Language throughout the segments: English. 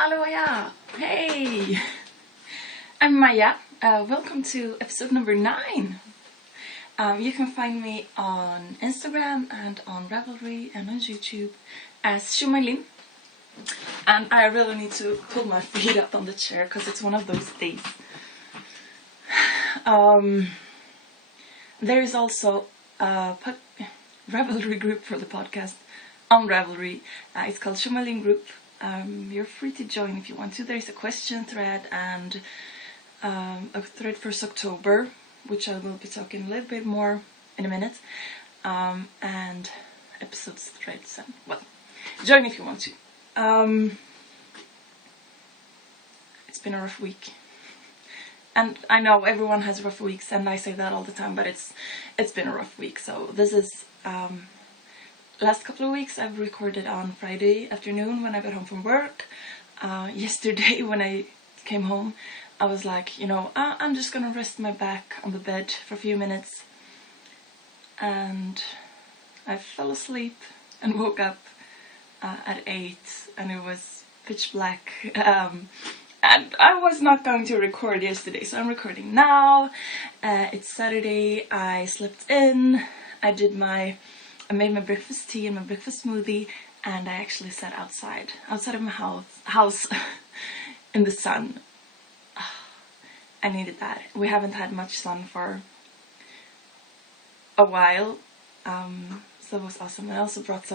Hallå ja! Hey! I'm Maya. Welcome to episode number 9. You can find me on Instagram and on Ravelry and on YouTube as sjomajlin. And I really need to pull my feet up on the chair because it's one of those days. There is also a Ravelry group for the podcast on Ravelry. It's called Sjomajlin Group. You're free to join if you want to. There's a question thread and a thread for October, which I will be talking a little bit more in a minute, and episodes threads and well, join if you want to. It's been a rough week, and I know everyone has rough weeks, and I say that all the time, but it's been a rough week. So this is last couple of weeks I've recorded on Friday afternoon when I got home from work. Yesterday when I came home, I was like, I'm just gonna rest my back on the bed for a few minutes, and I fell asleep and woke up at 8 and it was pitch black, and I was not going to record yesterday, so I'm recording now. It's Saturday. I slept in, I made my breakfast tea and my breakfast smoothie, and I actually sat outside of my house in the sun. I needed that. We haven't had much sun for a while, so it was awesome. I also brought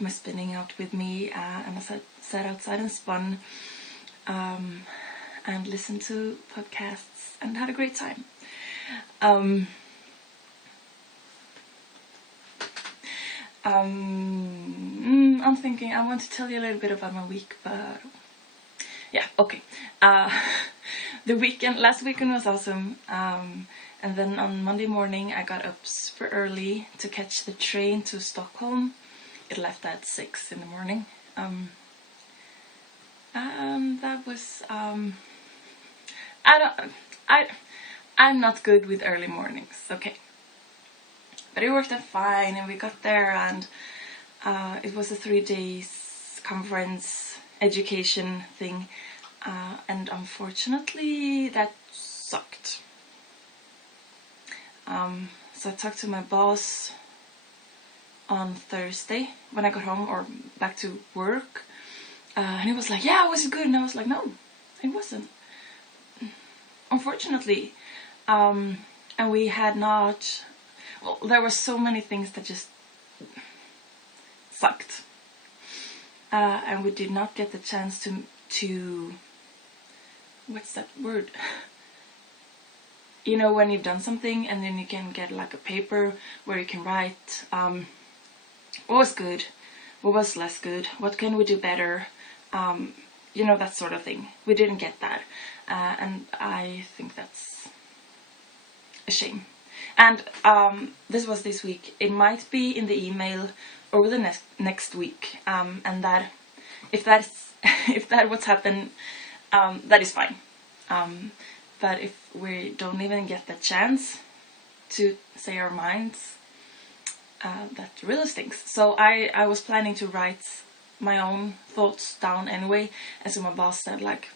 my spinning out with me, and I sat outside and spun, and listened to podcasts and had a great time. I'm thinking I want to tell you a little bit about my week, but yeah, okay. Last weekend was awesome, and then on Monday morning I got up super early to catch the train to Stockholm. It left at 6 in the morning, and that was I'm not good with early mornings, okay. But it worked out fine, and we got there, and it was a 3 days conference education thing, and unfortunately that sucked. So I talked to my boss on Thursday when I got home or back to work, and he was like, yeah, it was good, and I was like, no, it wasn't, unfortunately. And we had not. Well, there were so many things that just sucked, and we did not get the chance to what's that word? When you've done something and then you can get like a paper where you can write what was good, what was less good, what can we do better, that sort of thing. We didn't get that, and I think that's a shame. And this was this week. It might be in the email over the next week, and that if that what's happened, that is fine. But if we don't even get the chance to say our minds, that really stinks. So I was planning to write my own thoughts down anyway, and so my boss said, like,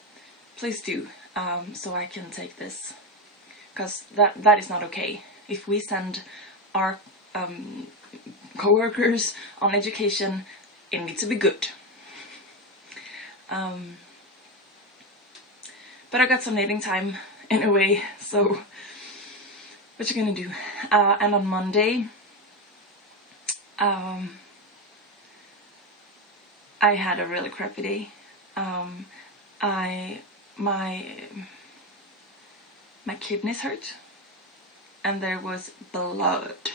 please do, so I can take this, because that is not okay. If we send our co-workers on education, it needs to be good. But I got some knitting time anyway, so what you gonna do? And on Monday, I had a really crappy day. My kidneys hurt, and there was blood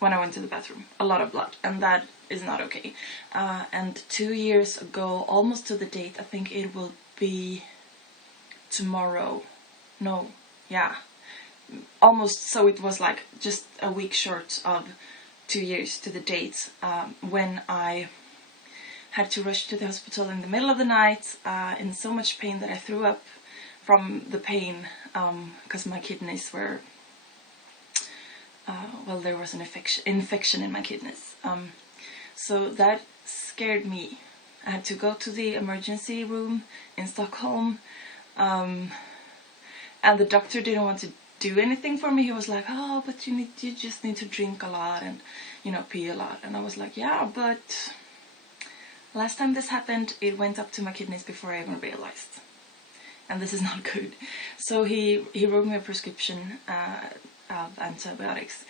when I went to the bathroom. A lot of blood, and that is not okay. And 2 years ago, almost to the date, I think it will be tomorrow. No, yeah, almost. So it was like just a week short of 2 years to the date, when I had to rush to the hospital in the middle of the night, in so much pain that I threw up from the pain, because my kidneys were, there was an infection in my kidneys. So that scared me I had to go to the emergency room in Stockholm, and the doctor didn't want to do anything for me. He was like, oh, but you just need to drink a lot and, you know, pee a lot. And I was like, yeah, but last time this happened, it went up to my kidneys before I even realized. And this is not good. So he wrote me a prescription of antibiotics.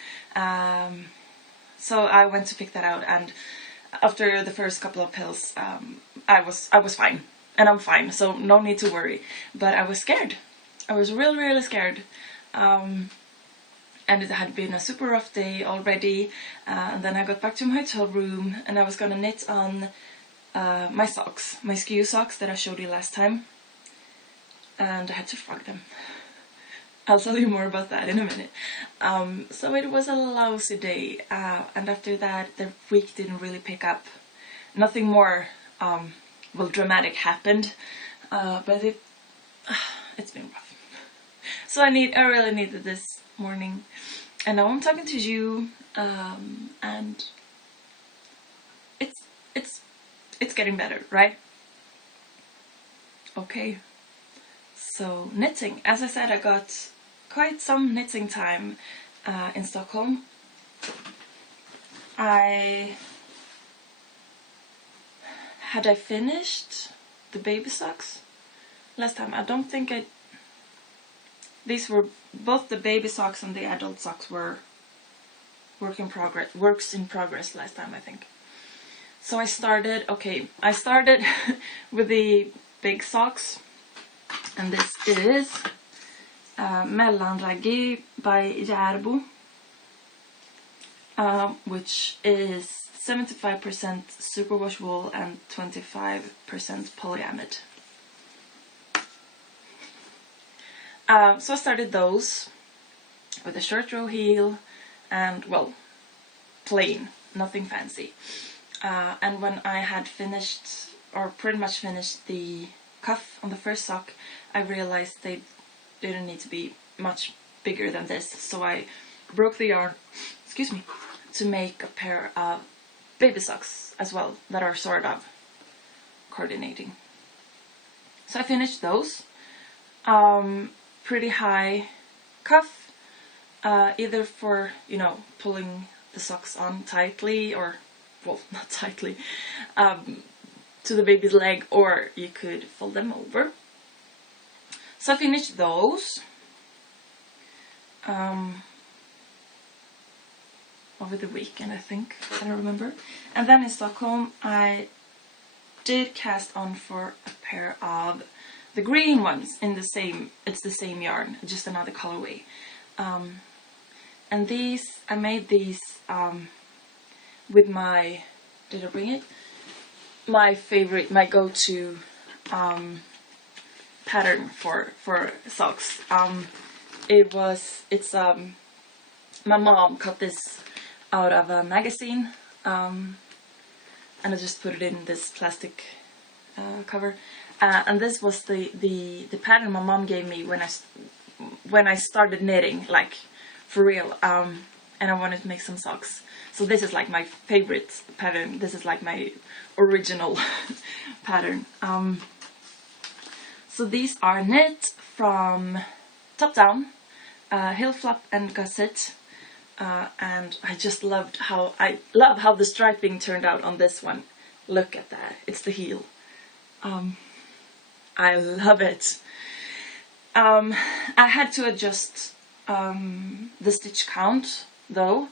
So I went to pick that out, and after the first couple of pills, I was fine, and I'm fine, so no need to worry. But I was scared. I was really scared. And it had been a super rough day already. And then I got back to my hotel room, and I was gonna knit on my socks, my skew socks that I showed you last time. And I had to frog them. I'll tell you more about that in a minute. So it was a lousy day, and after that the week didn't really pick up. Nothing more well, dramatic happened, but it's been rough. So I really needed this morning, and now I'm talking to you, and it's getting better, right? Okay. So knitting, as I said, I got quite some knitting time in Stockholm. I finished the baby socks last time? I don't think these were both the baby socks and the adult socks were works in progress last time, I think. So I started with the big socks. And this is Mellanraggi by Järbo, which is 75% superwash wool and 25% polyamide. So I started those with a short row heel and, well, plain, nothing fancy. And when I had finished, or pretty much finished, the cuff on the first sock, I realized they didn't need to be much bigger than this, so I broke the yarn, excuse me, to make a pair of baby socks as well that are sort of coordinating. So I finished those. Pretty high cuff, either for, you know, pulling the socks on tightly, or, well, not tightly, to the baby's leg, or you could fold them over. So I finished those over the weekend, I think. I don't remember. And then in Stockholm I did cast on for a pair of the green ones in the same, it's the same yarn, just another colorway. And these, I made these with my, did I bring it? My favorite, my go-to pattern for socks. My mom cut this out of a magazine, and I just put it in this plastic cover. And this was the pattern my mom gave me when I started knitting, like for real. And I wanted to make some socks. So this is like my favorite pattern. This is like my original pattern. So these are knit from top down, heel flap and gusset, and I just love how the striping turned out on this one. Look at that! It's the heel. I love it. I had to adjust the stitch count though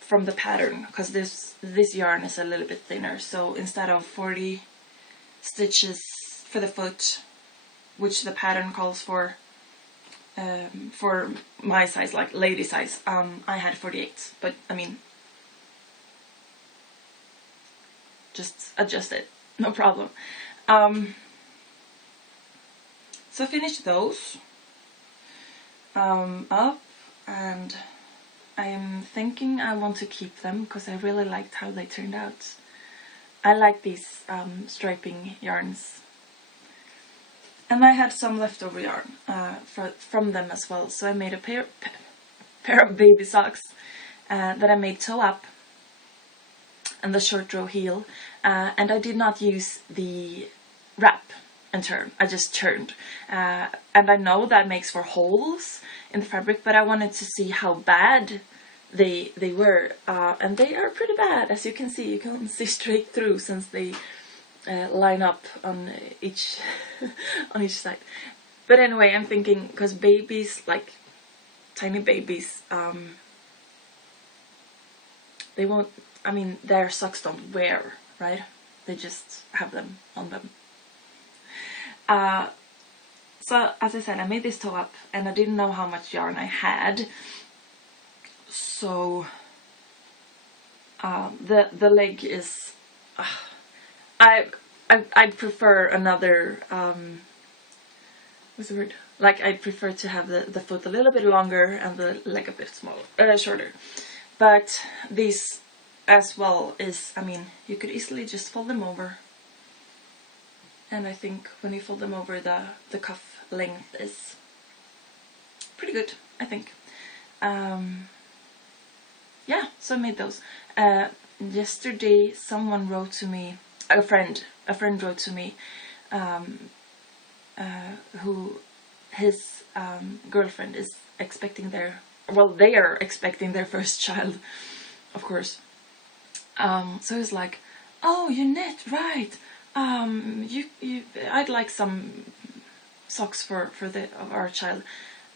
from the pattern, because this yarn is a little bit thinner. So instead of 40 stitches for the foot, which the pattern calls for my size, like lady size, I had 48. But I mean, just adjust it, no problem. So I finished those up, and I am thinking I want to keep them because I really liked how they turned out. I like these striping yarns, and I had some leftover yarn from them as well. So I made a pair of baby socks that I made toe up, and the short row heel, and I did not use the wrap and turn. I just turned, and I know that makes for holes in the fabric, but I wanted to see how bad they were, and they are pretty bad. As you can see straight through, since they line up on each on each side. But anyway, I'm thinking, because babies, like tiny babies, they won't, I mean, their socks don't wear, right? They just have them on them. So as I said, I made this toe up, and I didn't know how much yarn I had. So the leg is, I'd prefer another, what's the word? Like, I'd prefer to have the foot a little bit longer and the leg a bit smaller, shorter. But these as well is, I mean, you could easily just fold them over. And I think when you fold them over, the cuff length is pretty good, I think. Yeah, so I made those. Yesterday someone wrote to me, a friend wrote to me, who his girlfriend is expecting their, well, they are expecting their first child, of course. So he's like, oh, you knit, right? I'd like some socks for our child.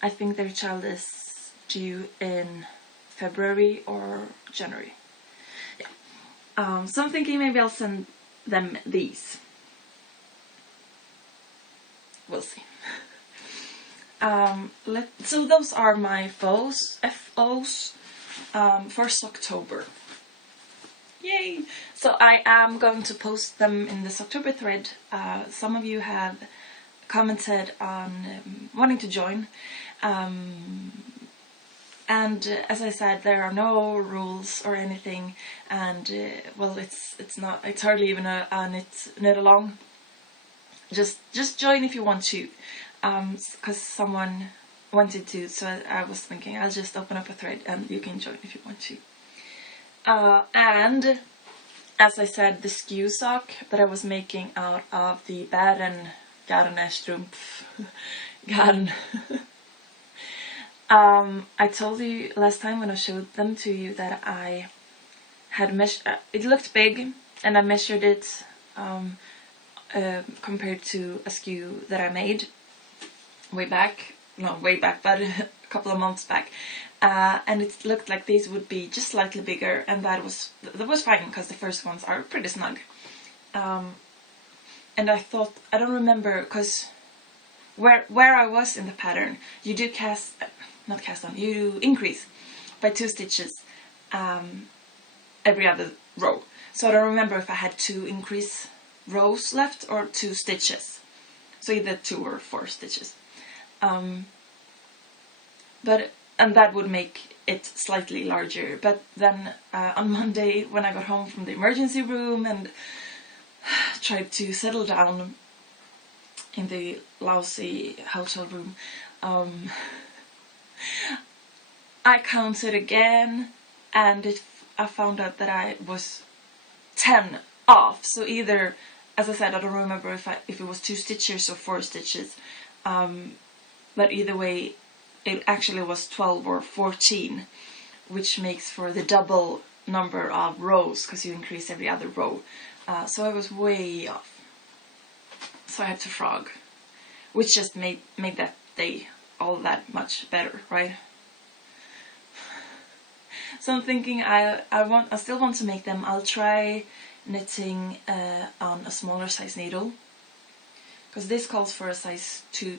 I think their child is due in February or January. Yeah. So I'm thinking maybe I'll send them these. We'll see. So those are my FOs for October. Yay! So I am going to post them in this October thread. Some of you have commented on wanting to join. And as I said, there are no rules or anything, and well, it's hardly even a knit along. Just join if you want to, because someone wanted to, so I was thinking I'll just open up a thread and you can join if you want to. And as I said, the skew sock that I was making out of the Bären Garnstrumpf garn. I told you last time when I showed them to you that I had measured, it looked big, and I measured it compared to a skew that I made way back, but a couple of months back, and it looked like these would be just slightly bigger, and that was fine, because the first ones are pretty snug. And I thought, I don't remember, because where I was in the pattern, you do you increase by 2 stitches every other row. So I don't remember if I had 2 increase rows left or 2 stitches. So either 2 or 4 stitches. And that would make it slightly larger. But then on Monday, when I got home from the emergency room and tried to settle down in the lousy hotel room, I counted again, and I found out that I was 10 off. So either, as I said, I don't remember if it was 2 stitches or 4 stitches, but either way, it actually was 12 or 14, which makes for the double number of rows, because you increase every other row. So I was way off. So I had to frog, which just made that day all that much better, right? So I'm thinking I still want to make them. I'll try knitting on a smaller size needle, because this calls for a size 2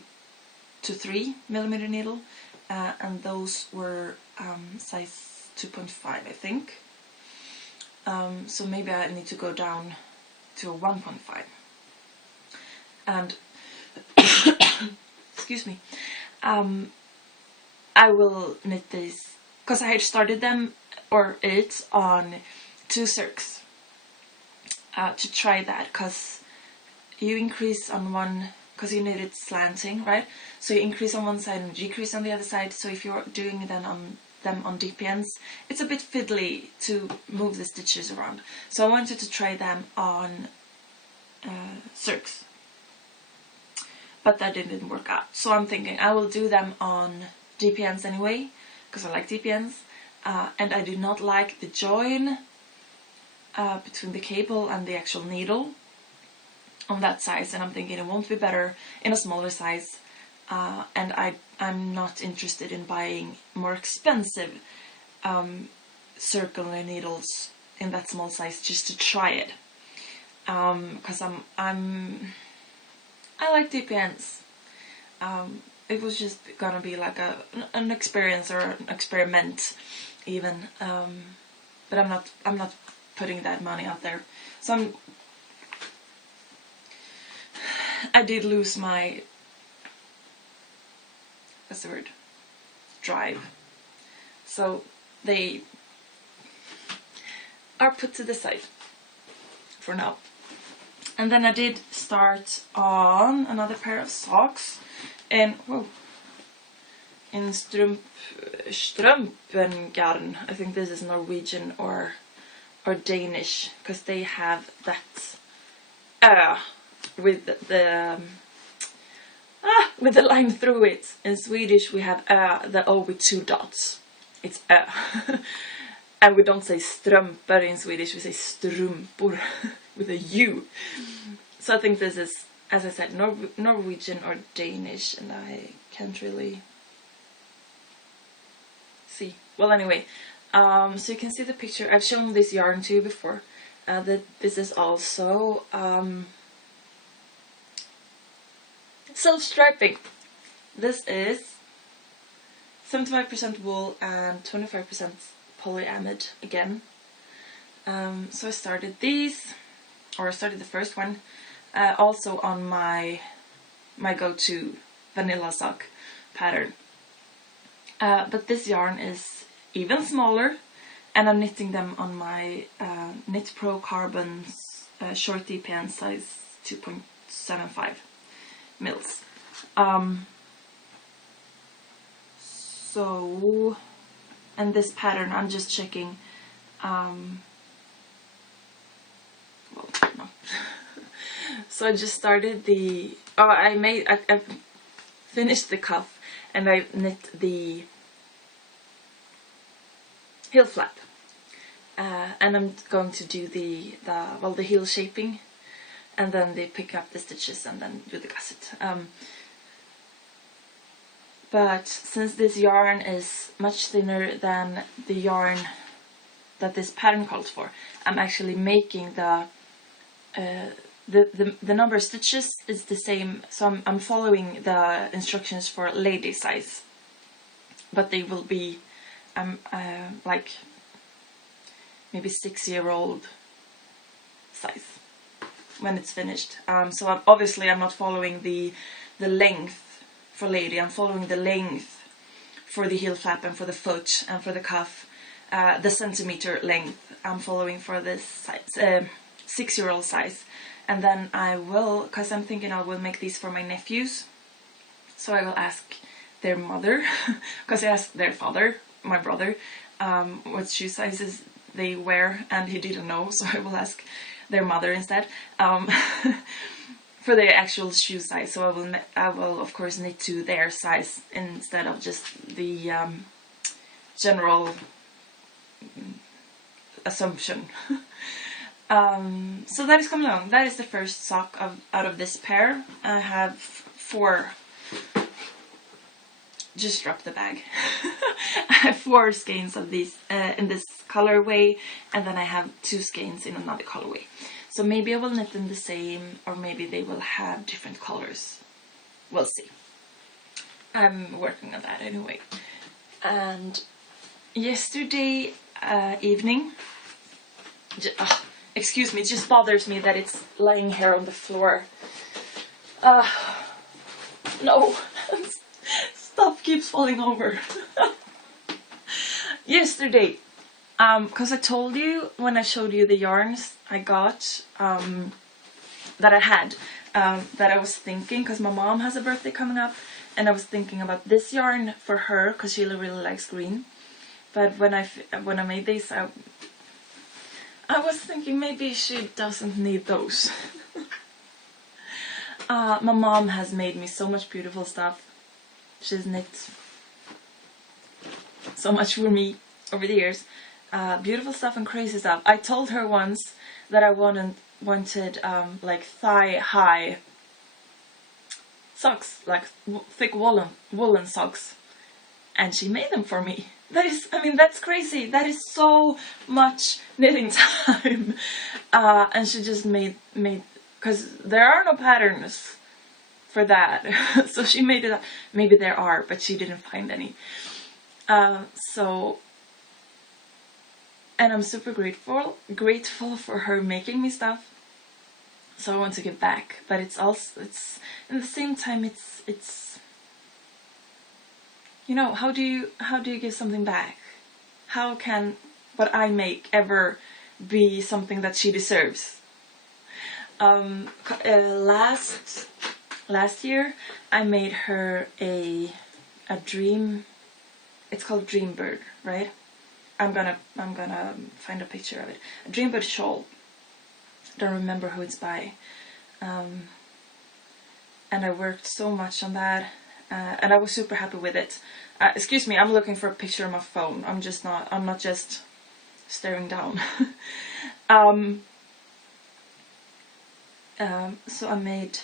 to 3 millimeter needle, and those were size 2.5, I think. So maybe I need to go down to a 1.5. And excuse me, I will knit these, because I had started them, or it, on 2 circs to try that, because you increase on one, because you knit it slanting, right? So you increase on one side and decrease on the other side. So if you're doing it then on them on DPNs, it's a bit fiddly to move the stitches around. So I wanted to try them on Circs, but that didn't work out. So I'm thinking I will do them on DPNs anyway, because I like DPNs, and I do not like the join between the cable and the actual needle on that size, and I'm thinking it won't be better in a smaller size, and I'm not interested in buying more expensive circular needles in that small size just to try it, because I like DPNs. It was just gonna be like an experience or an experiment even, but I'm not putting that money out there. So I did lose my, what's the word, drive. So they are put to the side for now. And then I did start on another pair of socks in strumpengarn. I think this is Norwegian or Danish, because they have that with the line through it. In Swedish we have the O with 2 dots. It's and we don't say strumpor in Swedish, we say strumpor with a U. So I think this is, as I said, Norwegian or Danish, and I can't really see. Well, anyway, so you can see the picture. I've shown this yarn to you before. That this is also self-striping. This is 75% wool and 25% polyamide again. So I started these, or I started the first one, also on my go-to vanilla sock pattern. But this yarn is even smaller, and I'm knitting them on my Knit Pro Carbon's short DPN size 2.75 mils. So, and this pattern, I'm just checking, well, no. So I just started I finished the cuff, and I knit the heel flap, and I'm going to do the heel shaping, and then they pick up the stitches and then do the gusset. But since this yarn is much thinner than the yarn that this pattern calls for, I'm actually making the number of stitches is the same, so I'm following the instructions for lady size, but they will be like maybe 6-year-old size when it's finished. So I'm not following the length for lady. I'm following the length for the heel flap and for the foot and for the cuff, the centimeter length I'm following for this size, 6-year-old size. And then I will, because I'm thinking I will make these for my nephews, so I will ask their mother, because I asked their father, my brother, what shoe sizes they wear, and he didn't know, so I will ask their mother instead, for their actual shoe size. So I will of course knit to their size instead of just the general assumption. So that is coming along. That is the first sock out of this pair. I have 4. Just drop the bag. I have 4 skeins of these in this colorway, and then I have 2 skeins in another colorway. So maybe I will knit them the same, or maybe they will have different colors. We'll see. I'm working on that anyway. And yesterday evening, excuse me, it just bothers me that it's lying here on the floor. No, stuff keeps falling over. Yesterday, because I told you when I showed you the yarns I got, that I had, that I was thinking, because my mom has a birthday coming up, and I was thinking about this yarn for her, because she really likes green, But when I made these, I was thinking maybe she doesn't need those. My mom has made me so much beautiful stuff. She's knit so much for me over the years. Beautiful stuff and crazy stuff. I told her once that I wanted like thigh-high socks, like thick woolen socks, and she made them for me. That is, I mean, that's crazy. That is so much knitting time. And she just made, because there are no patterns for that. So she made it up. Maybe there are, but she didn't find any. And I'm super grateful for her making me stuff. So I want to give back, but it's also, it's, at the same time, it's, you know, how do you give something back? How can what I make ever be something that she deserves? Last year I made her a dream. It's called Dream Bird, right? I'm gonna find a picture of it. A Dream Bird shawl. Don't remember who it's by. And I worked so much on that, and I was super happy with it. Excuse me, I'm looking for a picture on my phone. I'm not just staring down. So I made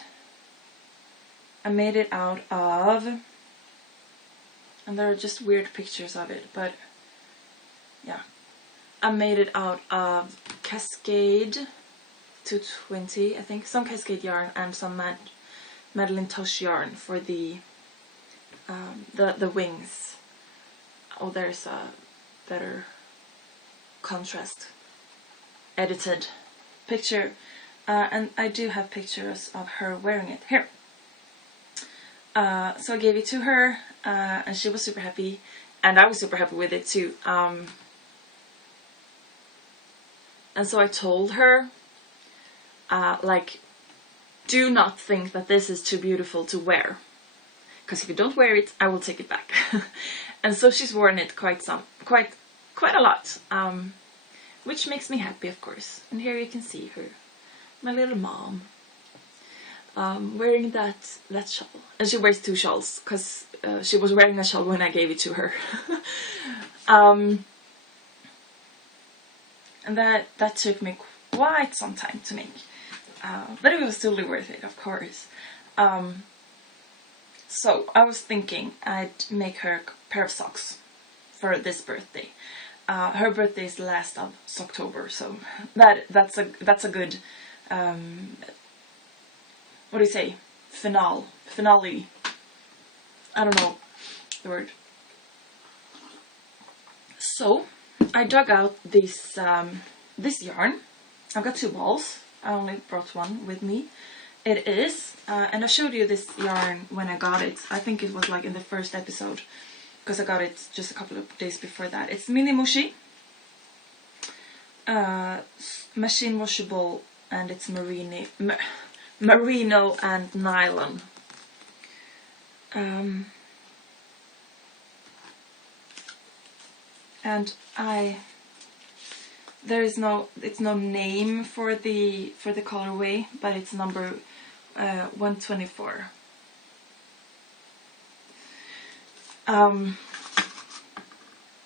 it out of, and there are just weird pictures of it, but yeah, I made it out of Cascade 220, I think, some Cascade yarn and some Madeline Tosh yarn for the wings. Oh, there's a better contrast edited picture, and I do have pictures of her wearing it here. So I gave it to her, and she was super happy, and I was super happy with it too. And so I told her, like, do not think that this is too beautiful to wear, because if you don't wear it, I will take it back. And so she's worn it quite a lot, which makes me happy, of course. And here you can see her, my little mom, wearing that shawl. And she wears two shawls, because she was wearing a shawl when I gave it to her. And that took me quite some time to make. But it was totally worth it, of course. So I was thinking I'd make her a pair of socks for this birthday. Her birthday is the last of October, so that's a good what do you say? Finale. I don't know the word. So I dug out this yarn. I've got two balls. I only brought one with me. It is, and I showed you this yarn when I got it. I think it was like in the first episode, because I got it just a couple of days before that. It's mini mushi, machine washable, and it's merino and nylon. And it's no name for the colorway, but it's number 124.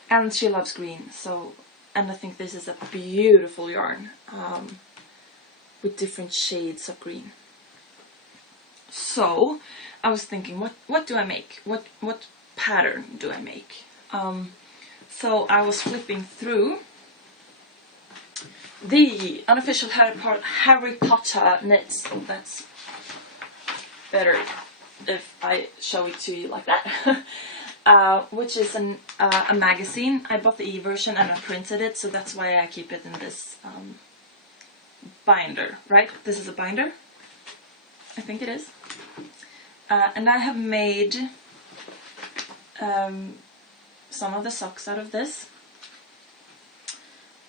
And she loves green, and I think this is a beautiful yarn with different shades of green. So I was thinking, what do I make? What pattern do I make? So I was flipping through the unofficial Harry Potter knits. Oh, that's better if I show it to you like that. Which is a magazine. I bought the e-version and I printed it, so that's why I keep it in this binder, right? This is a binder. I think it is. And I have made some of the socks out of this.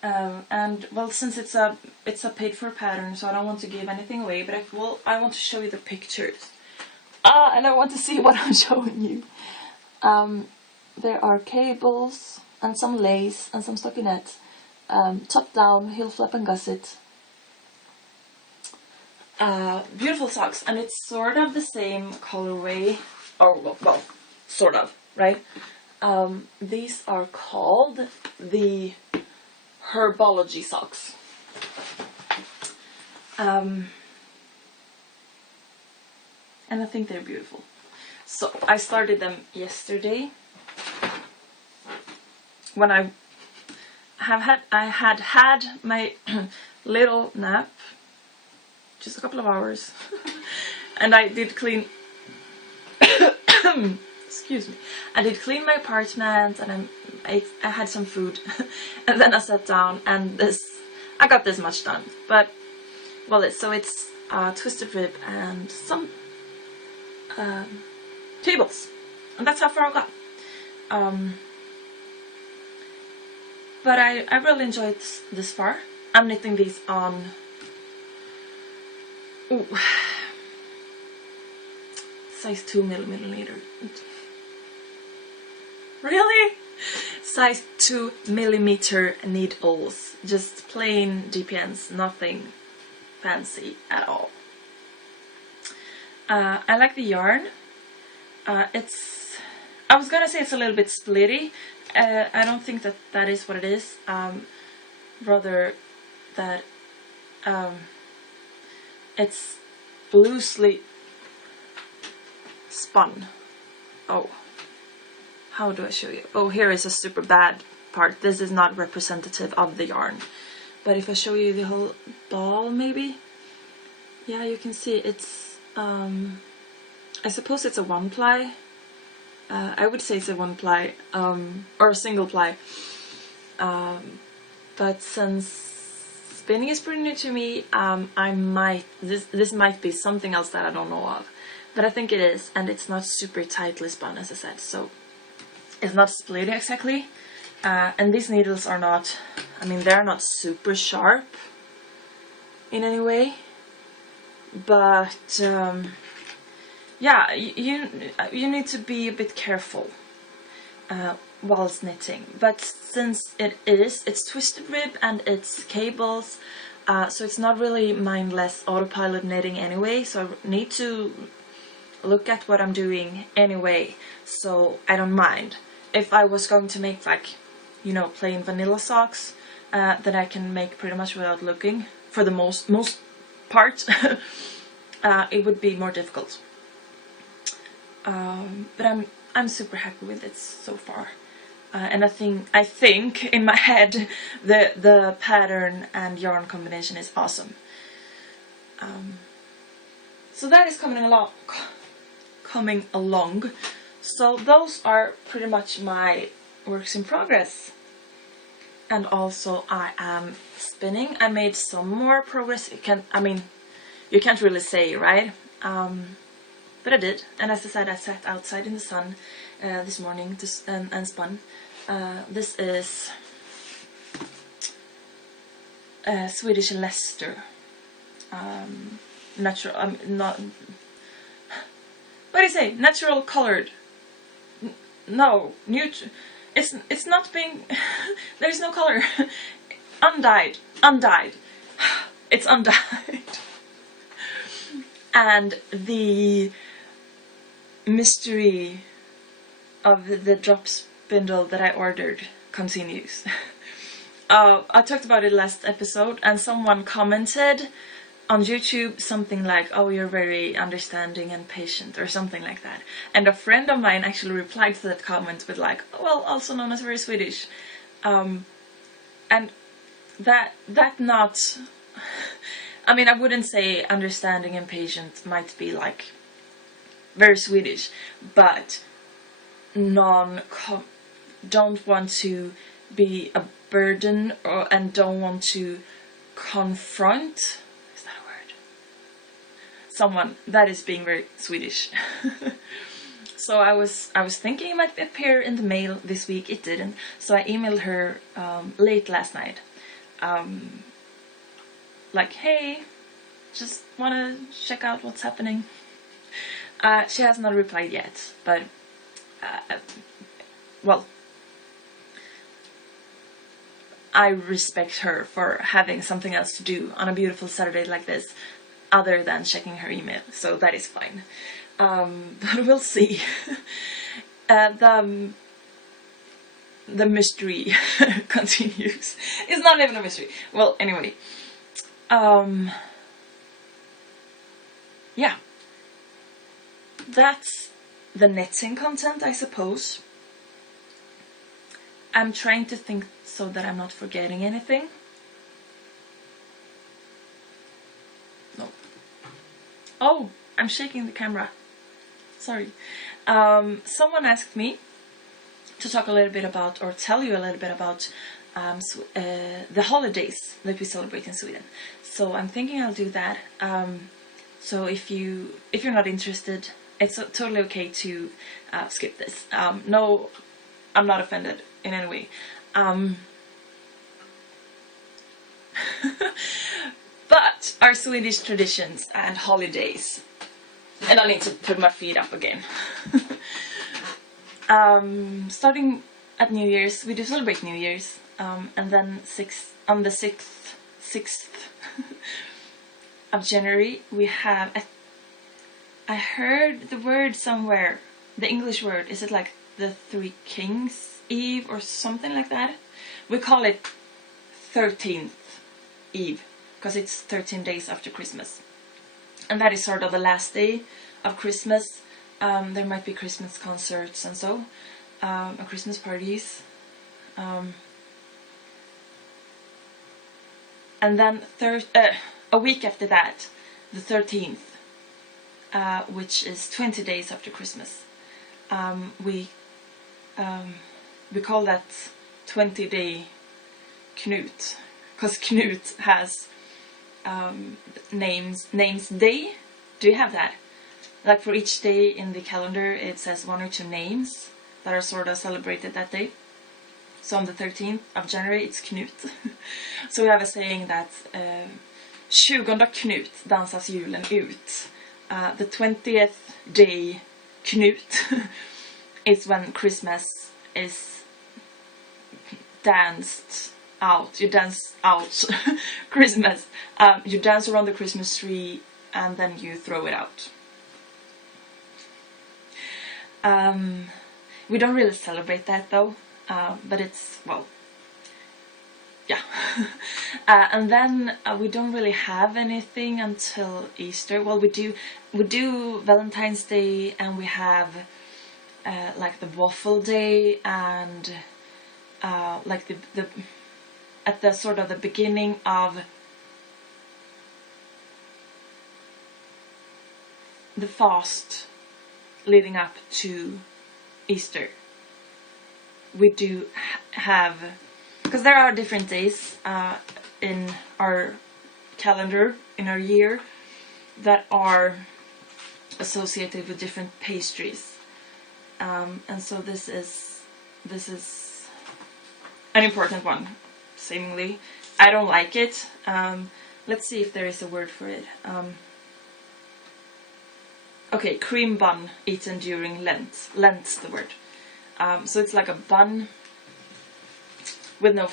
And well, since it's a paid for pattern, so I don't want to give anything away, but I want to show you the pictures. And I want to see what I'm showing you. There are cables, and some lace and some stockinette. Top down, heel flap and gusset. Beautiful socks, and it's sort of the same colorway, or well, sort of, right? These are called the Herbology socks. And I think they're beautiful. So I started them yesterday when I had my little nap, just a couple of hours, and I did clean. Excuse me. I did clean my apartment, and I had some food, and then I sat down, and I got this much done. But well, it's twisted rib and some tables, and that's how far I got. But I really enjoyed this far. I'm knitting these on size 2mm. Really? Size 2mm needles. Just plain DPNs, nothing fancy at all. I like the yarn. I was gonna say it's a little bit splitty. I don't think that is what it is. Rather that it's loosely spun. Oh, how do I show you? Oh, here is a super bad part. This is not representative of the yarn. But if I show you the whole ball, maybe? Yeah, you can see it's, I suppose it's a 1-ply. I would say it's a 1-ply, or a single ply. But since spinning is pretty new to me, this might be something else that I don't know of. But I think it is, and it's not super tightly spun, as I said, so it's not split exactly. And these needles are not, they're not super sharp in any way. But yeah, you need to be a bit careful whilst knitting. But since it's twisted rib and it's cables, so it's not really mindless autopilot knitting anyway. So I need to look at what I'm doing anyway, so I don't mind. If I was going to make like, plain vanilla socks that I can make pretty much without looking for the most part, it would be more difficult. But I'm super happy with it so far, and I think in my head the pattern and yarn combination is awesome. So that is coming along. So those are pretty much my works in progress. And also I am spinning. I made some more progress. You can't really say, right? But I did, and as I said, I sat outside in the sun this morning and spun. This is Swedish Leicester. Natural, not. What do you say? Natural colored. No, neutral. It's not being. There's no color. Undyed. It's undyed. And the mystery of the drop spindle that I ordered continues. I talked about it last episode, and someone commented on YouTube something like, "Oh, you're very understanding and patient," or something like that. And a friend of mine actually replied to that comment with like, "Well, also known as very Swedish," and that not. I wouldn't say understanding and patient might be like very Swedish, but don't want to be a burden and don't want to confront. Is that a word? Someone that is being very Swedish. So I was thinking it might appear in the mail this week. It didn't. So I emailed her late last night. Like, hey, just want to check out what's happening. She has not replied yet, but well, I respect her for having something else to do on a beautiful Saturday like this, other than checking her email. So that is fine. But we'll see. The mystery continues. It's not even a mystery. Well, anyway. Yeah. That's the knitting content, I suppose. I'm trying to think so that I'm not forgetting anything. No. Oh, I'm shaking the camera. Sorry. Someone asked me to talk a little bit about, or tell you a little bit about the holidays that we celebrate in Sweden. So I'm thinking I'll do that. So if you're not interested, it's totally okay to skip this. No, I'm not offended in any way. But our Swedish traditions and holidays. And I need to put my feet up again. Starting at New Year's, we do celebrate New Year's. And then on the 6th of January, we have, I heard the word somewhere, the English word, is it like the Three Kings Eve or something like that? We call it 13th Eve, because it's 13 days after Christmas. And that is sort of the last day of Christmas. There might be Christmas concerts and so, or Christmas parties. And then a week after that, the 13th, which is 20 days after Christmas, we call that 20-day Knut, because Knut has names day. Do you have that? Like for each day in the calendar, it says one or two names that are sort of celebrated that day. So on the 13th of January, it's Knut. So we have a saying that 20 Knut dansas julen ut. The 20th day Knut is when Christmas is danced out. You dance out Christmas. You dance around the Christmas tree and then you throw it out. We don't really celebrate that though. But it's, well, yeah. And then we don't really have anything until Easter. Well, we do Valentine's Day, and we have like the waffle day, and like the at the sort of the beginning of the fast leading up to Easter. We do have, because there are different days in our calendar, in our year, that are associated with different pastries, and so this is an important one, seemingly. I don't like it. Let's see if there is a word for it. Okay, cream bun eaten during Lent. Lent's the word. So it's like a bun with no,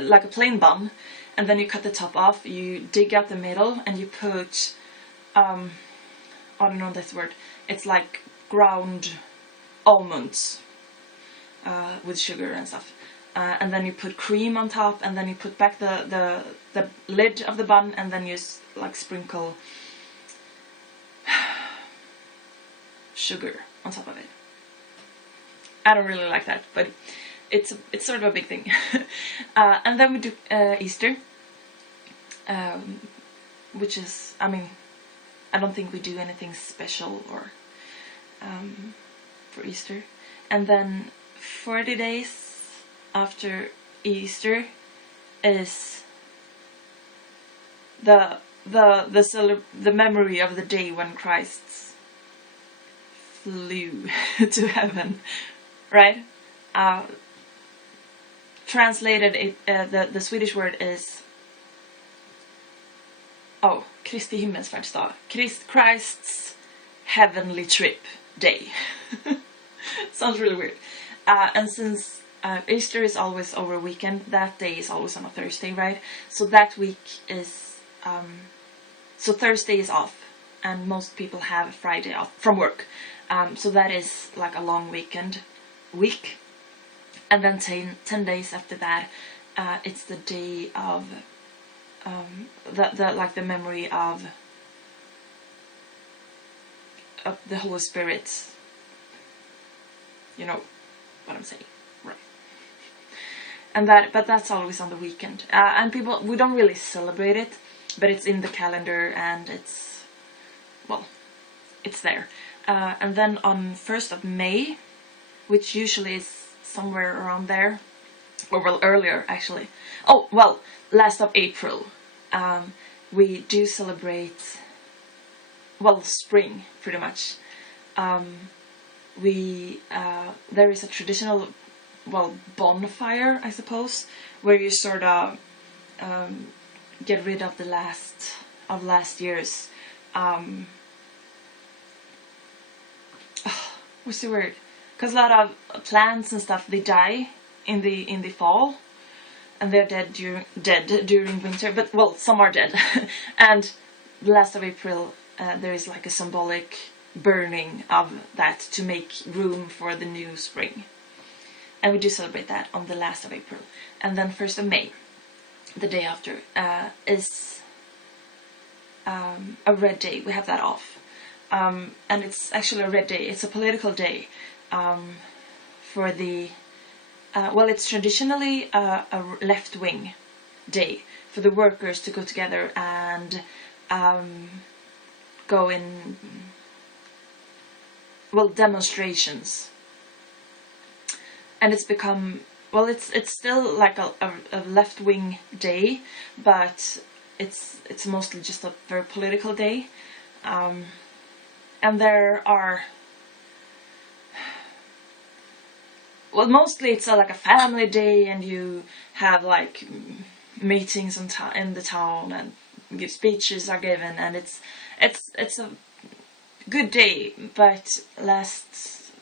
like a plain bun, and then you cut the top off, you dig out the middle, and you put, I don't know this word, it's like ground almonds with sugar and stuff. And then you put cream on top, and then you put back the lid of the bun, and then you like sprinkle sugar on top of it. I don't really like that, but it's sort of a big thing. And then we do Easter, which is, I mean, I don't think we do anything special or for Easter. And then 40 days after Easter is the memory of the day when Christ flew to heaven. Right? Translated, the Swedish word is Kristi himmelsfärdsdag. Christ's heavenly trip day. Sounds really weird. And since Easter is always over a weekend. That day is always on a Thursday, right? So that week is so Thursday is off, and most people have Friday off from work. So that is like a long week, and then 10 days after that, it's the day of the memory of the Holy Spirit. You know what I'm saying, right? But that's always on the weekend, and we don't really celebrate it, but it's in the calendar, and it's there. And then on 1st of May, which usually is somewhere around there, or well, earlier actually. Oh, well, last of April, we do celebrate, well, spring, pretty much. There is a traditional, well, bonfire, I suppose, where you sort of get rid of the last year's what's the word? Because a lot of plants and stuff, they die in the fall, and they're dead during winter. But well, some are dead. And the last of April, there is like a symbolic burning of that to make room for the new spring. And we do celebrate that on the last of April. And then 1st of May, the day after, is a red day. We have that off. And it's actually a red day. It's a political day for the... well, it's traditionally a left-wing day for the workers to go together and go in, well, demonstrations. And it's become, well, it's still like a left-wing day, but it's mostly just a very political day. And there are, well, mostly it's like a family day, and you have like meetings in the town, and give speeches are given, and it's a good day. But last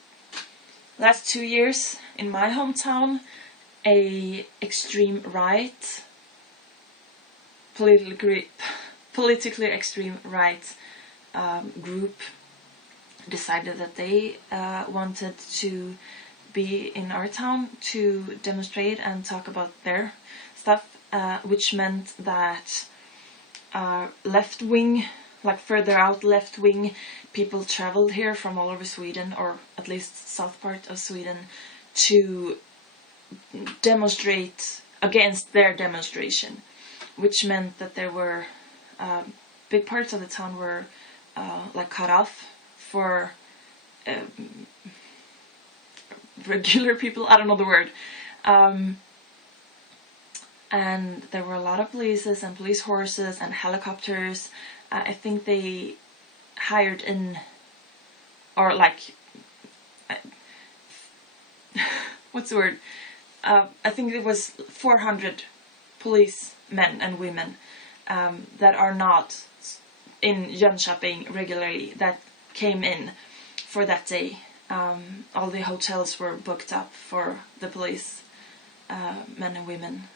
2 years in my hometown, a extreme right, politically extreme right group decided that they wanted to be in our town to demonstrate and talk about their stuff, which meant that left-wing, like further out left-wing people traveled here from all over Sweden, or at least south part of Sweden, to demonstrate against their demonstration, which meant that there were big parts of the town were like cut off for regular people. I don't know the word. And there were a lot of polices and police horses and helicopters. I think they hired in, or like, what's the word? I think it was 400 policemen and women that are not in Jönköping regularly, that came in for that day. All the hotels were booked up for the police men and women.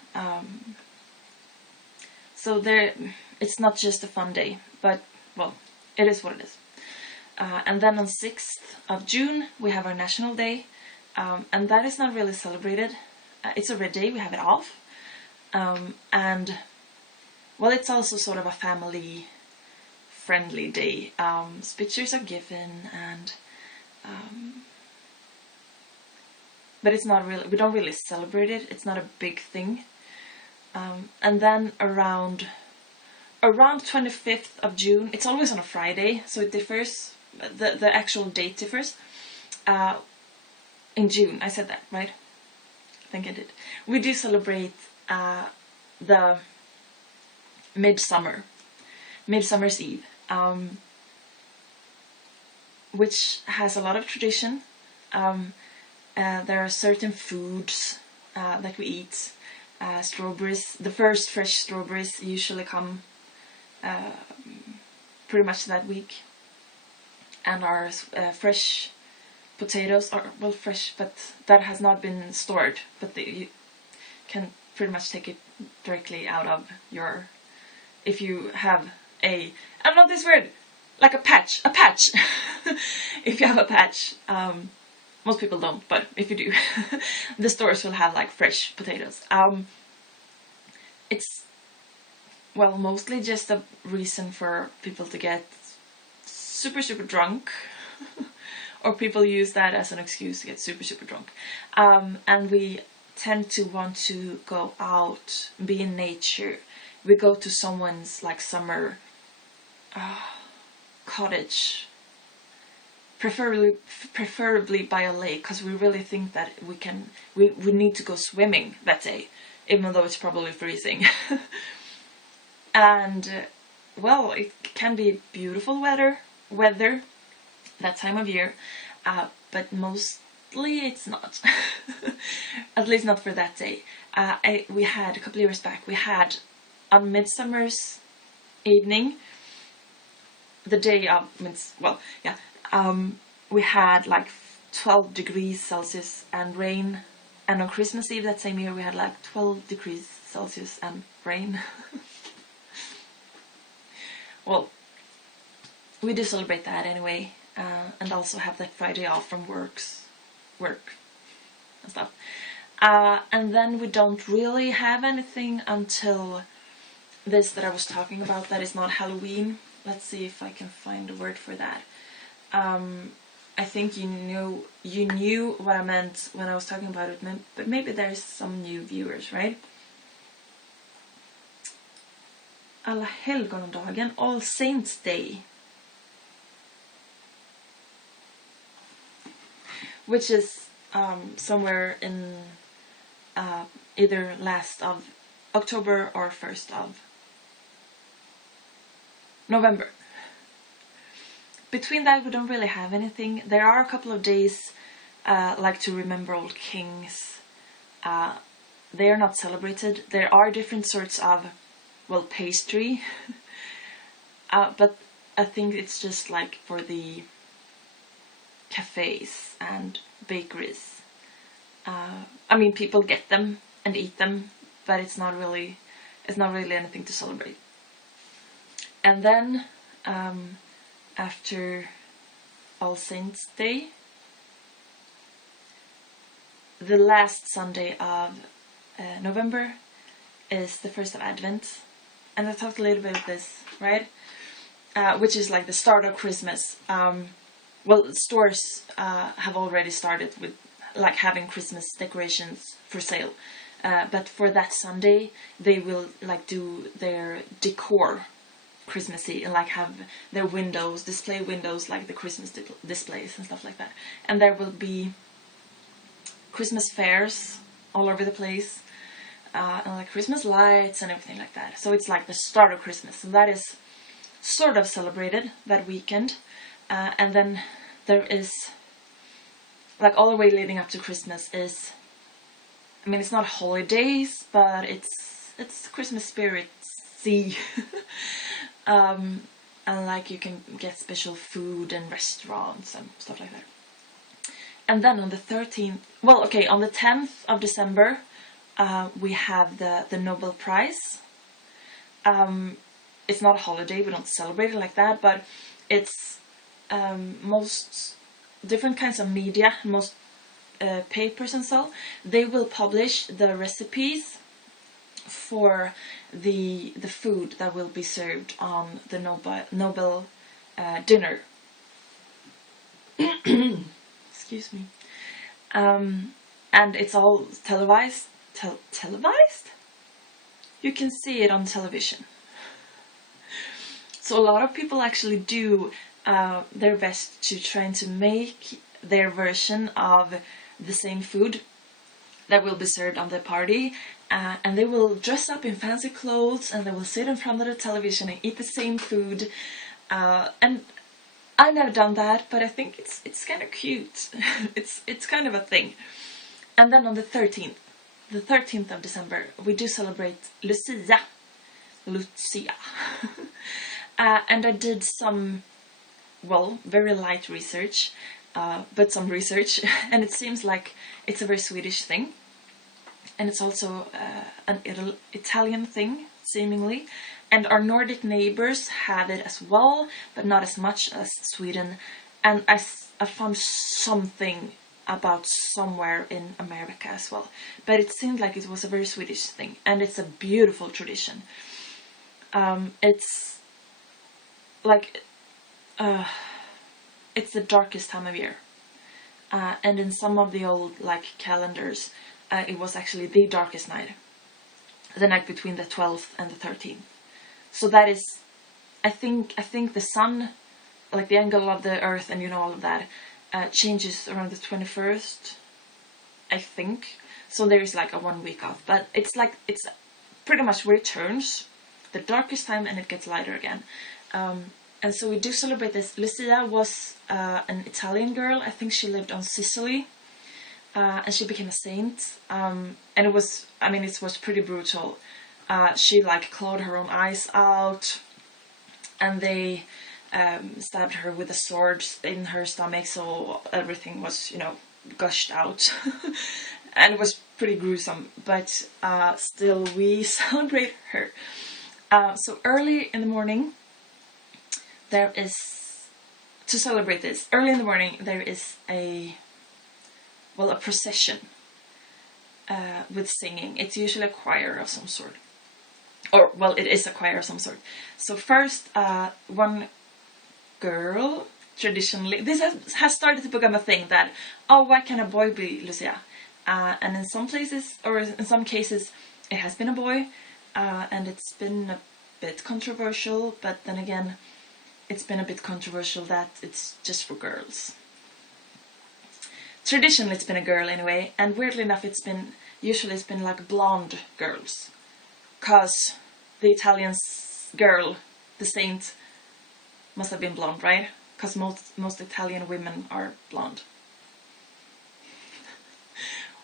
So it's not just a fun day, but well, it is what it is. And then on 6th of June we have our National Day, and that is not really celebrated. It's a red day, we have it off, and well, it's also sort of a family friendly day. Speeches are given, and but it's not really, we don't really celebrate it. It's not a big thing. And then around 25th of June, it's always on a Friday, so it differs, the actual date differs. In June, I said that, right? I think I did. We do celebrate the Midsummer's Eve, which has a lot of tradition. There are certain foods that we eat. Strawberries, the first fresh strawberries usually come pretty much that week, and are fresh potatoes are, well, fresh, but that has not been stored, but you can pretty much take it directly out of your, if you have a, I don't know this word, like a patch. If you have a patch, most people don't, but if you do, the stores will have like fresh potatoes. It's, well, mostly just a reason for people to get super drunk, or people use that as an excuse to get super drunk. And we tend to want to go out, be in nature. We go to someone's like summer cottage, preferably by a lake, because we really think that we need to go swimming that day, even though it's probably freezing. And well, it can be beautiful weather that time of year, but mostly it's not. At least not for that day. We had a couple of years back, we had on Midsummer's evening, the day of, we had like 12 degrees Celsius and rain, and on Christmas Eve that same year we had like 12 degrees Celsius and rain. Well, we do celebrate that anyway, and also have that Friday off from work and stuff. And then we don't really have anything until this that I was talking about, that is not Halloween. Let's see if I can find a word for that. I think you knew what I meant when I was talking about it, but maybe there's some new viewers, right? Alla helgondagen, All Saints Day, which is somewhere in either last of October or 1st of November. Between that we don't really have anything. There are a couple of days like to remember old kings. They are not celebrated. There are different sorts of, well, pastry, but I think it's just like for the cafes and bakeries. I mean, people get them and eat them, but it's not really anything to celebrate. And then after All Saints Day, the last Sunday of November is the 1st of Advent, and I talked a little bit of this, right? Which is like the start of Christmas. Well, stores have already started with like having Christmas decorations for sale, but for that Sunday they will like do their decor Christmassy and like have their windows, display windows, like the Christmas displays and stuff like that. And there will be Christmas fairs all over the place, and like Christmas lights and everything like that. So it's like the start of Christmas, and that is sort of celebrated that weekend. And then there is, like, all the way leading up to Christmas is, I mean, it's not holidays, but it's Christmas spirit-y. And like you can get special food and restaurants and stuff like that. And then on the 13th, well, okay, on the 10th of December, we have the Nobel Prize. It's not a holiday, we don't celebrate it like that, but it's most different kinds of media, most papers and so, they will publish the recipes for the food that will be served on the Nobel dinner. Excuse me. And it's all televised. Televised? You can see it on television. So a lot of people actually do their best to try to make their version of the same food that will be served on the party, and they will dress up in fancy clothes and they will sit in front of the television and eat the same food, and I've never done that, but I think it's kind of cute. it's kind of a thing. And then on the 13th of December, we do celebrate Lucia. And I did some, well, very light research, but some research, and it seems like it's a very Swedish thing, and it's also an Italian thing, seemingly. And our Nordic neighbors have it as well, but not as much as Sweden. And I found something about somewhere in America as well, but it seemed like it was a very Swedish thing, and it's a beautiful tradition. It's like it's the darkest time of year, and in some of the old like calendars, it was actually the darkest night, the night between the 12th and the 13th. So that is, I think the sun, like the angle of the earth, and you know all of that, changes around the 21st, I think. So there is like a 1 week off, but it's like, it's pretty much returns the darkest time and it gets lighter again. And so we do celebrate this. Lucia was an Italian girl. I think she lived on Sicily, and she became a saint. And it was, I mean, it was pretty brutal. She like clawed her own eyes out, and they stabbed her with a sword in her stomach, so everything was, you know, gushed out. And it was pretty gruesome, but still we celebrate her. So early in the morning, there is, to celebrate this, early in the morning there is a procession with singing. It's usually a choir of some sort. Or, well, it is a choir of some sort. So first, one girl, traditionally, this has started to become a thing that, oh, why can't a boy be Lucia? And in some places, or in some cases, it has been a boy, and it's been a bit controversial, but then again, it's been a bit controversial that it's just for girls. Traditionally, it's been a girl anyway, and weirdly enough, usually it's been like blonde girls, cause the Italian girl, the saint, must have been blonde, right? Cause most Italian women are blonde.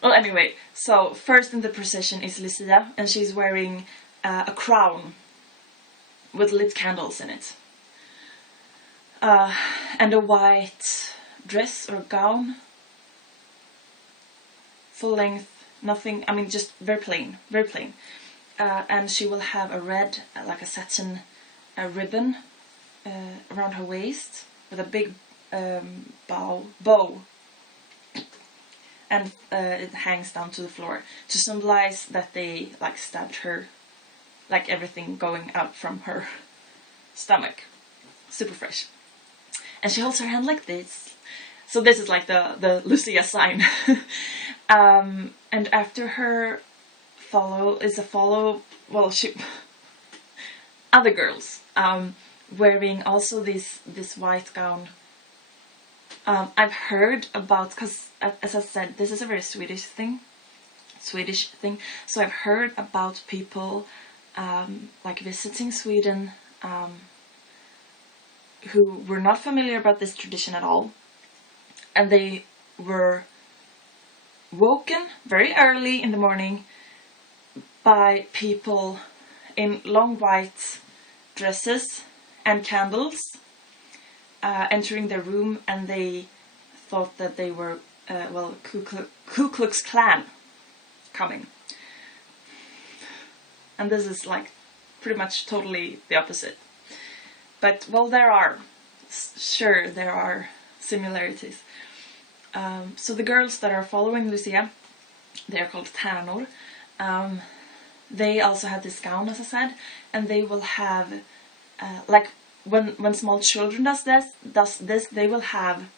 Well, anyway, so first in the procession is Lucia, and she's wearing a crown with lit candles in it, and a white dress or gown, full length, nothing, I mean, just very plain, very plain. And she will have a red, like a satin ribbon around her waist with a big bow, and it hangs down to the floor to symbolize that they like stabbed her, like everything going out from her stomach. Super fresh. And she holds her hand like this. So this is like the Lucia sign. And after her well, other girls wearing also this white gown. I've heard about, because as I said, this is a very Swedish thing, so I've heard about people like visiting Sweden who were not familiar about this tradition at all, and they were woken very early in the morning by people in long white dresses and candles entering their room, and they thought that they were Ku Klux Klan coming. And this is like pretty much totally the opposite. But, well, there are similarities. So the girls that are following Lucia, they are called tärnor. They also have this gown, as I said, and they will have, like when small children does this, they will have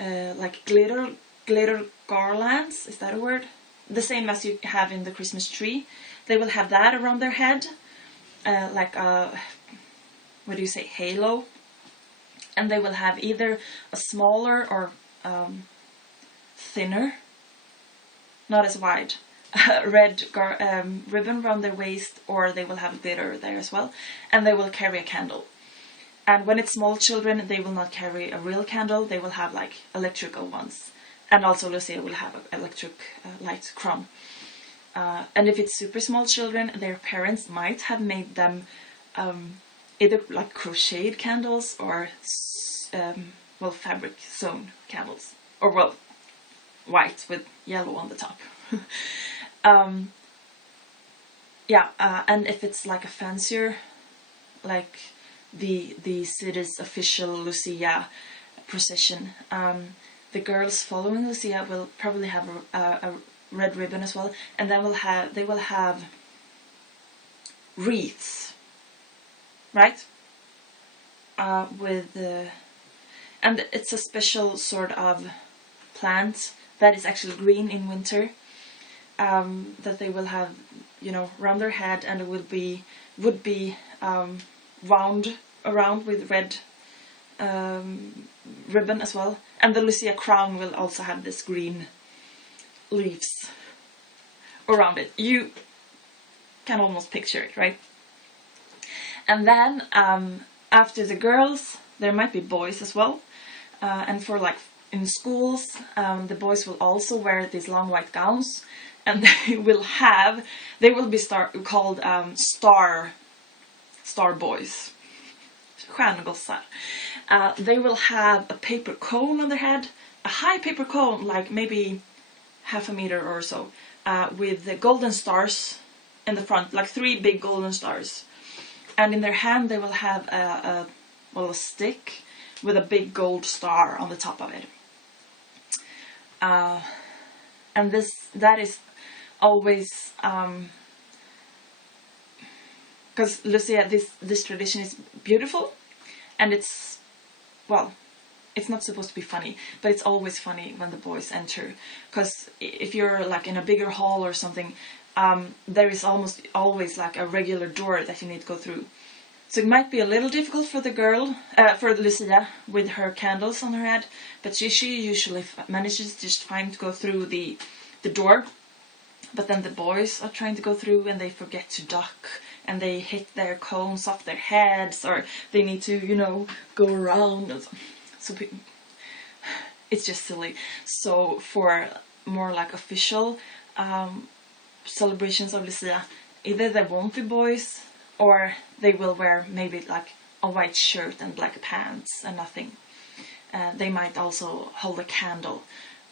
like glitter garlands. Is that a word? The same as you have in the Christmas tree. They will have that around their head, like a, what do you say, halo. And they will have either a smaller or thinner, not as wide, red ribbon around their waist, or they will have glitter there as well, and they will carry a candle. And when it's small children, they will not carry a real candle, they will have like electrical ones. And also Lucia will have an electric light crown. And if it's super small children, their parents might have made them either like crocheted candles or well, fabric sewn candles, or well, white with yellow on the top. Yeah, and if it's like a fancier, like the city's official Lucia procession, the girls following Lucia will probably have a red ribbon as well, and then they will have wreaths, right? With and it's a special sort of plant that is actually green in winter, that they will have, you know, around their head, and it would be wound around with red ribbon as well. And the Lucia crown will also have this green leaves around it. You can almost picture it, right? And then after the girls, there might be boys as well. And for like in schools, the boys will also wear these long white gowns, and they will be called star boys, stjärngossar. They will have a paper cone on their head, a high paper cone, like maybe half a meter or so, with the golden stars in the front, like 3 big golden stars. And in their hand they will have a stick with a big gold star on the top of it. And that is always, because Lucia, this tradition is beautiful, and it's, well, it's not supposed to be funny, but it's always funny when the boys enter, because if you're like in a bigger hall or something, there is almost always like a regular door that you need to go through. So it might be a little difficult for the girl, for Lucia with her candles on her head, but she usually manages just fine to go through the door. But then the boys are trying to go through, and they forget to duck, and they hit their cones off their heads, or they need to, you know, go around. So it's just silly. So for more like official celebrations of Lucia, either there won't be boys, or they will wear maybe like a white shirt and black pants and nothing. They might also hold a candle,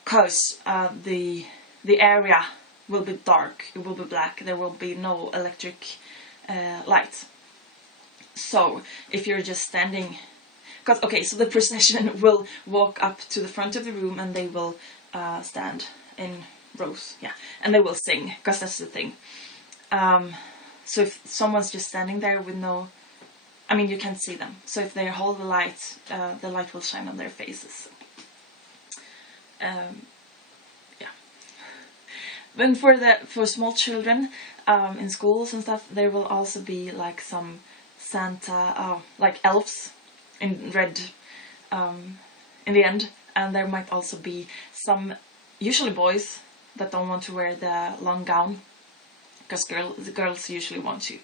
because the area will be dark, it will be black, there will be no electric lights. So if you're just standing, because okay, so the procession will walk up to the front of the room, and they will stand in rows, yeah, and they will sing, because that's the thing. So if someone's just standing there with no, I mean, you can't see them. So if they hold the light will shine on their faces. Yeah. Then for small children in schools and stuff, there will also be like some Santa, like elves in red in the end, and there might also be some, usually boys, that don't want to wear the long gown, because the girls usually want to.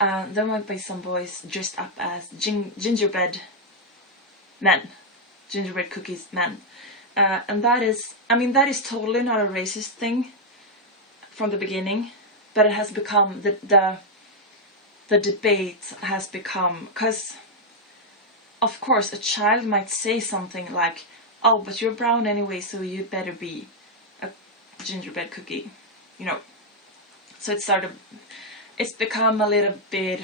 There might be some boys dressed up as gingerbread men, gingerbread cookies men, and that is totally not a racist thing from the beginning, but it has become the debate has become, because of course a child might say something like, "Oh, but you're brown anyway, so you better be a gingerbread cookie," you know. So it's become a little bit,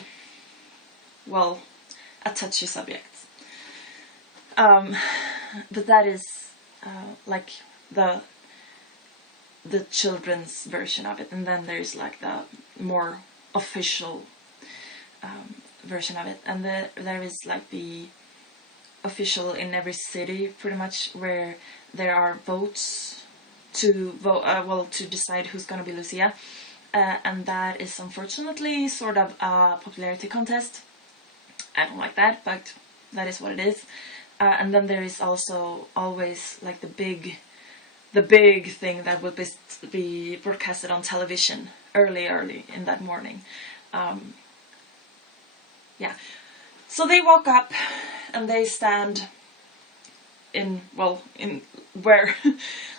well, a touchy subject. But that is like the children's version of it, and then there's like the more official version of it, and there is like the official in every city, pretty much, where there are votes to vote, to decide who's gonna be Lucia. And that is unfortunately sort of a popularity contest. I don't like that, but that is what it is. And then there is also always like the big thing that will be broadcasted on television early in that morning. Yeah. So they walk up and they stand in where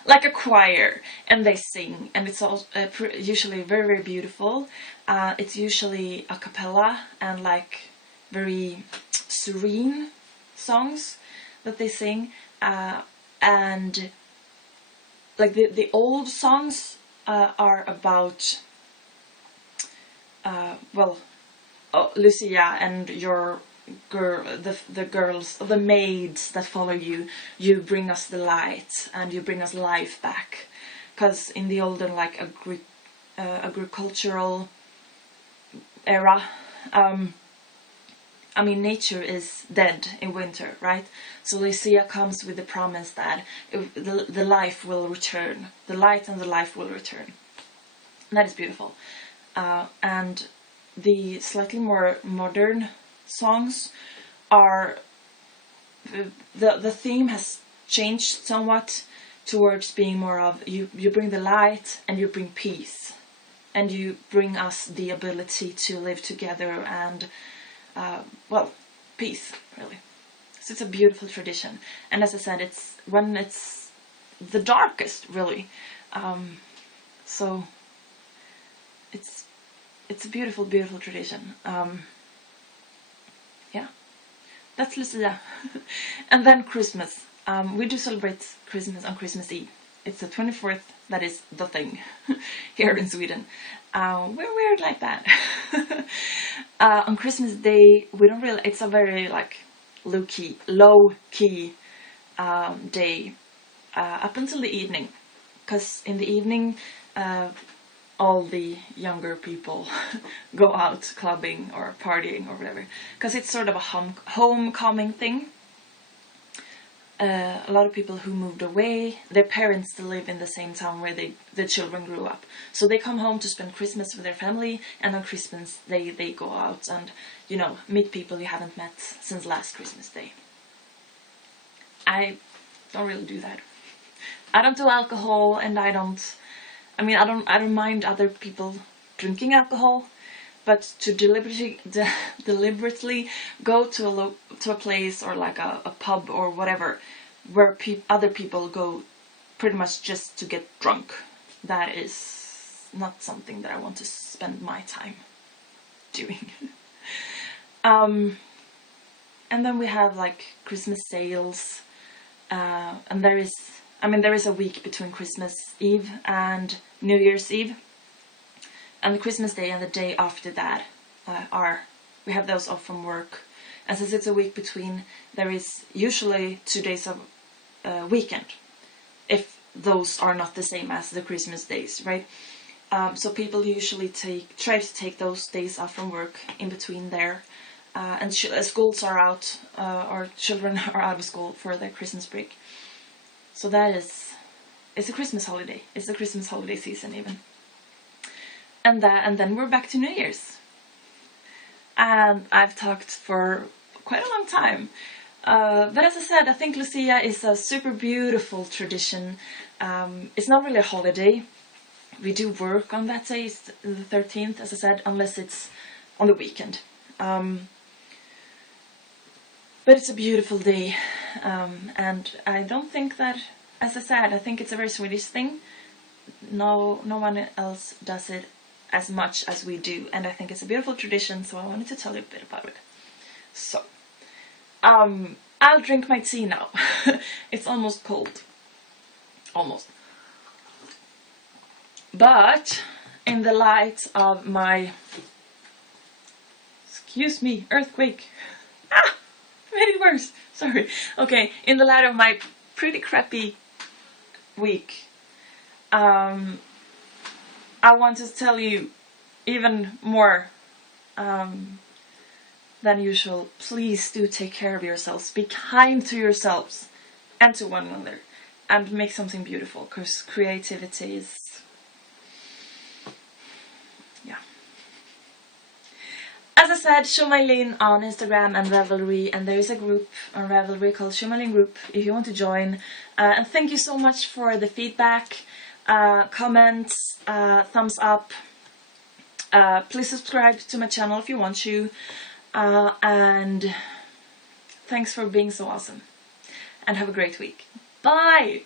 like a choir, and they sing, and it's all usually very, very beautiful. It's usually a cappella and like very serene songs that they sing, and like the old songs are about well, Lucia and your girl, the girls, the maids that follow you. You bring us the light and you bring us life back, because in the olden like agricultural era, I mean, nature is dead in winter, right? So Lucia comes with the promise that the life will return, the light and the life will return. And that is beautiful. And the slightly more modern songs are, the theme has changed somewhat towards being more of you bring the light and you bring peace, and you bring us the ability to live together and well, peace, really. So it's a beautiful tradition, and as I said, it's when it's the darkest, really. So it's a beautiful, beautiful tradition. Yeah, that's Lucia. And then Christmas. We do celebrate Christmas on Christmas Eve. It's the 24th, that is the thing here in Sweden. We're weird like that. On Christmas Day, we don't really, it's a very like low key day up until the evening. Because in the evening, all the younger people go out clubbing or partying or whatever. Because it's sort of a homecoming thing. A lot of people who moved away, their parents still live in the same town where the children grew up. So they come home to spend Christmas with their family, and on Christmas they go out and, you know, meet people you haven't met since last Christmas Day. I don't really do that. I don't do alcohol, and I don't mind other people drinking alcohol, but to deliberately go to a place or like a pub or whatever where other people go pretty much just to get drunk, that is not something that I want to spend my time doing. And then we have like Christmas sales, and there is a week between Christmas Eve and New Year's Eve. And the Christmas Day and the day after that we have those off from work. And since it's a week between, there is usually 2 days of weekend, if those are not the same as the Christmas days, right? So people usually try to take those days off from work in between there. And schools are out, or children are out of school for their Christmas break. So it's a Christmas holiday. It's the Christmas holiday season even. And then we're back to New Year's. And I've talked for quite a long time. But as I said, I think Lucia is a super beautiful tradition. It's not really a holiday. We do work on that day, it's the 13th, as I said, unless it's on the weekend. But it's a beautiful day. And I don't think that, as I said, I think it's a very Swedish thing. No one else does it as much as we do, and I think it's a beautiful tradition, so I wanted to tell you a bit about it. So, I'll drink my tea now. It's almost cold. Almost. But, in the light of my... Excuse me, earthquake. Ah! Made it worse. Sorry. Okay, in the light of my pretty crappy week, I want to tell you even more than usual. Please do take care of yourselves. Be kind to yourselves and to one another, and make something beautiful, because creativity is... yeah. As I said, sjomajlin on Instagram and Ravelry, and there is a group on Ravelry called sjomajlin Group if you want to join. And thank you so much for the feedback. Comments, thumbs up. Please subscribe to my channel if you want to. And thanks for being so awesome. And have a great week. Bye!